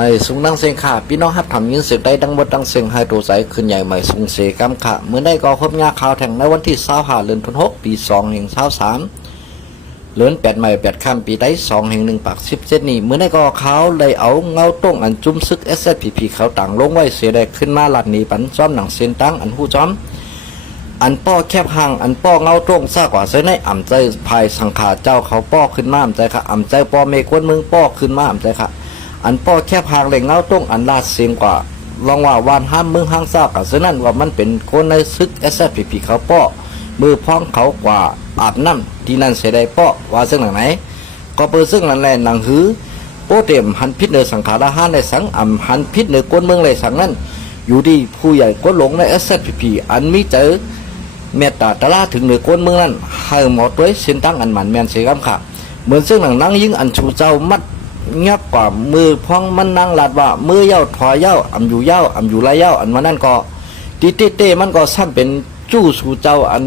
ไม่สูงดังเสียงขาพี่น้องฮับทำยินเสียงได้ดังบดดังเสียงให้ตัวใจขึ้นใหญ่ไม่สูงเสียกำขาเมื่อได้ก็พบงาข่าวแทงในวันที่25เดือนธันวาคมปี2023เดือน8 ใหม่8ค่ำปีได้2/1/17นี้เมื่อได้ก็เขาเลยเอาเงาต้งอันจุ้มซึก SSPP เขาต่างลงไว้เสียได้ขึ้นมาหลัดนี้ปันจ้อมหนังเส้นตั้งอันหู้จ้อมอันป้อแคบห่างอันป้อเงาตรงซากว่าเส้นในอ่ำใจภายสังขาเจ้าเขาป้อขึ้นมาอ่ำใจค่ะอ่ำใจป้อเมฆวนเมืองป้อขึ้นมาอ่ำใจค่ะอันป้อแคบห่างเลยเงาตรงอันลาดเสียงกว่าลองว่าวานห้ามเมืองห้างซากกับเส้นนั้นว่ามันเป็นคนในซึก SSPP เขาป้อมือพ้องเขากว่าอาบน้ำที่นั่นเสียได้ป้อว่าซึ่งหลังไหนก็เปิดซึ่งหลังแลนหลังหือโปเตมหันพิษเนือสังขารห้าในสังอ่ำหันพิษเนือกวนเมืองเลยสังนั้นอยู่ดีผู้ใหญ่ก็หลงใน SSPP อันมีเจอเมตตาตลาถึงเหนือก้นเมืองนั้นให้หมอตัวเส้นตั้งอันหมันแมนเสียกำค่ะเหมือนซึ่งหนังนั่งยิงอันชูเจ้ามัดงับกว่ามือพองมันนั่งหลัดว่ามือเย้าถอยเย้าอ่ำอยู่เย้าอ่ำอยู่ไรเย้าอันมานั่นก็ตีเต้มันก็ซ้ำเป็นจู้ชูเจ้าอัน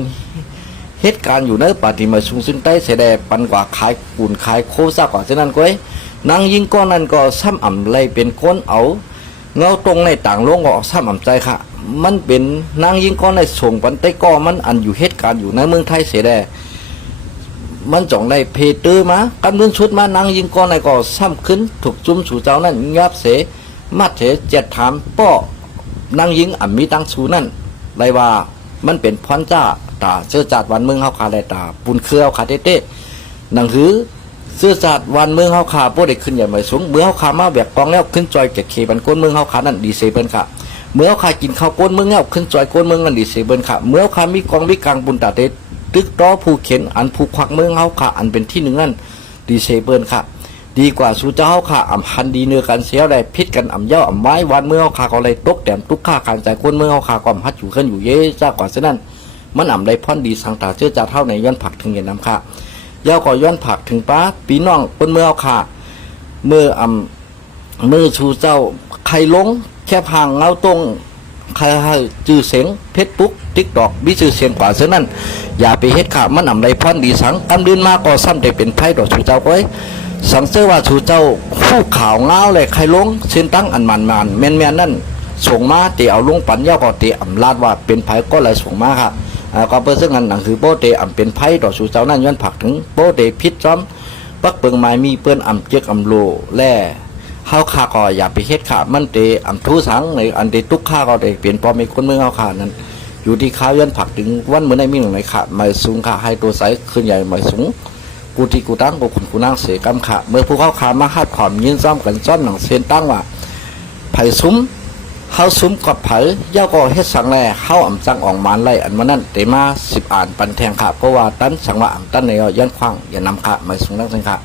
เหตุการณ์อยู่ในปฏิมาสูงซึ่งใต้เสด็จปันกว่าขายปูนขายโคซากกว่าเช่นนั้นก็นั่งยิงก้อนนั้นก็ซ้ำอ่ำไรเป็นคนเอาเงาตรงในต่างโลกก็ซ้ำอ่ำใจค่ะมันเป็นนางยิงก้อนในส่งปันไตก้อมันอันอยู่เหตุการณ์อยู่ในเมืองไทยเสียแดมันจ่องได้เพเตอร์มากำเนิดชุดมานางยิงก้อนในก็ซ้ำขึ้นถูกจุ่มสู่เจ้านั่นงับเสมัดเสเจ็ดถามป้อนางยิงอ่ำมีตังสูนั่นไรว่ามันเป็นพรจ้าตาเสื้อจัดวันเมืองเฮาขาได้ตาปุนเครือขาเต้หนังหือเสื้อจัดวันเมืองเฮาขาโป้ได้ขึ้นใหญ่ใหม่สูงเมื่อเฮาขามาแบบกองแล้วขึ้นจอยเก็บเคบันก้นเมืองเฮาขานั่นดีเซเปิลค่ะเมื่อข้ากินข้าวก้นเมืองเงาขึ้นจอยก้นเมืองนั่นดีเสเบินค่ะเมื่อข้ามีกองมีกลางบุญตาเตตึกต้อผู้เข็นอันผู้ควักเมืองเฮาค่ะอันเป็นที่หนึ่งนั่นดีเสเบินค่ะดีกว่าสู่เจ้าเฮาค่ะอ่ำพันดีเนื้อกันเสียได้พิษกันอ่ำเย้าอ่ำไม้วันเมืองเฮาค่ะก็เลยตกแต้มตุกข้าการใจก้นเมืองเฮาค่ะก็ฮัดอยู่ขึ้นอยู่เย่จ้ากว่าเช่นนั้นมันอ่ำได้พ่อนดีสังตาเชื่อจ่าเท่าในย้อนผักถึงเงินน้ำค่ะเย้าก็ย้อนผักถึงป้าปีน้องก้นเมืองเฮาค่ะเมื่ออ่ำเมื่อสู่เจ้าใครลงแค่พางเงาตรงใครให้จื้อเสียงเพชรปุ๊กติ๊กดอกมีจื้อเสียงกว่าเช่นนั้นอย่าไปเฮ็ดข่ามันอ่ำไรพันดีสังกำเดินมาก็ซ้ำได้เป็นไพ่ดอกชูเจ้าก้อยสังเสว่าชูเจ้าคู่ข่าวเงาเลยใครลงเส้นตั้งอันมันแม่นนั่นส่งมาเตะเอาลงปันเย้าก็เตะอ่ำลาดว่าเป็นไพ่ก็เลยส่งมาค่ะก็เพื่อซึ่งอันหนังคือโปเตอ่ำเป็นไพ่ดอกชูเจ้านั่นย้อนผักถึงโปเตพิษซ้อมปักเปิงไม้มีเปื้อนอ่ำเจ๊กอ่ำโลแล่เฮาขาก็อย่าไปเฮ็ดขามันเตอำทูสังในอันเตตุกข้าก็ได้เปลี่ยนพอมีคนเมืองเฮาขานั้นอยู่ที่ข้าวยันผักถึงวันเหมือนในมีหนึ่งในขาไม่สูงขาให้ตัวใสขึ้นใหญ่ไม่สูงกูที่กูตั้งกูคุณกูนั่งเสกำขาเมื่อผู้เข้าขามาฮัดขอมยินซ้อมกันซ้อมหนังเส้นตั้งว่าไผ่ซุ้มเฮาซุ้มกับไผ่เย้าก็เฮ็ดสังแลเฮาอ่ำจังออกมานไล่อันมานั่นเตมา10อ่านปันแทงขาเพราะว่าตั้นสังว่าอ่ำตั้นในยันคว้างอย่านำขาไม่สูงนั่งเส้นขา